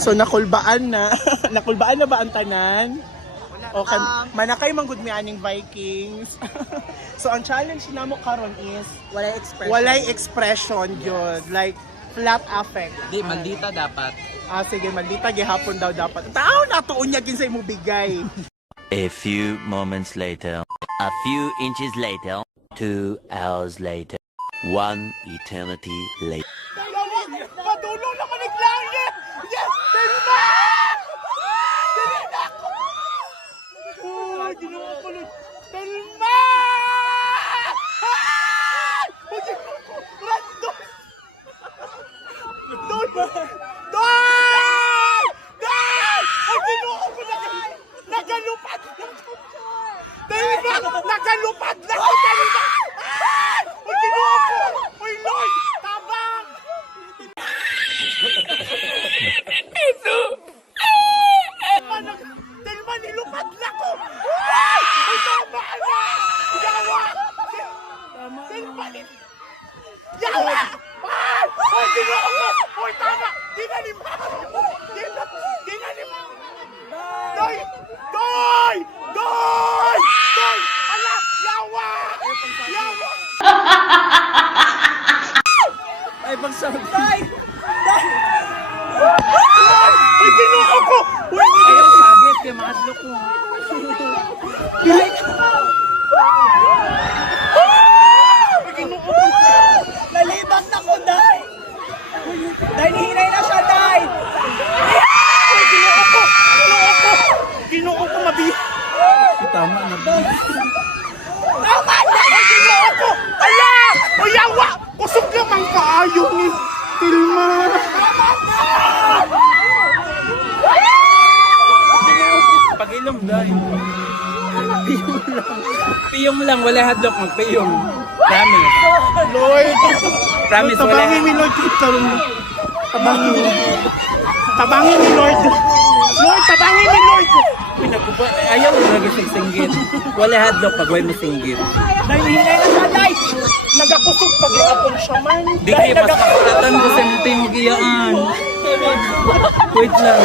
So nakulbaan na. Nakulbaan na ba ang tanan? Okay, manakay manggod mi aning Vikings. So ang challenge namo karon is walay expression gyud, like flat affect. Di, maldita dapat. Sige, maldita gihapon daw dapat. Tao na to unya ginsay mo bigay. A few moments later. A few inches later. 2 hours later. 1 eternity later. Padulong na manig langit! Yes! Telma! Telma! Oh, ginawa ko lang. Telma! Random! Doy! Doy! Doy! Ang ginawa ko lang! Nagalupad! Telma! Nagalupad na ko! Telma! Ang ginawa ko! Uy, Lord! Tabang! Telma, nilupad na ko! Ay, tama na! Yawa! Telma, yawa! Ay, ginawa ko! Ay, tama! Di na ni Di na ni Doy! Doy! Doy! Doy! Ala! Yawa! Yawa! Ay, pagsabi. Doy! Doy! Ay, ginawa ko! Uy, Ayaw sabit, kaya makadlo ko. nalibat na ko, Day! Day, nihinay na siya, Day! Ay, ginoo ko! Ginoo ko, mabi... Tama na ba? Tama na! Ay, ginoo ko! Ala! O, yawa! Kusog naman kaayo ni Tilma! Pag-ilom dahil. Piyong lang, wala hadlock, magpiyong. Promise. Lord! Promise, wala Tabangin ni Lord. Tabangin ni Tabangin ni Lord. Lord, tabangin ni Lord. Pinakupa, ayaw mo lagi singgit. Wala hadlock pag way mo singgit. Day, nihinay na siya, Day! Nagakusog pag-iapon siya man. Di kayo mas kakulatan ko sa muti mo giyaan. Wait lang.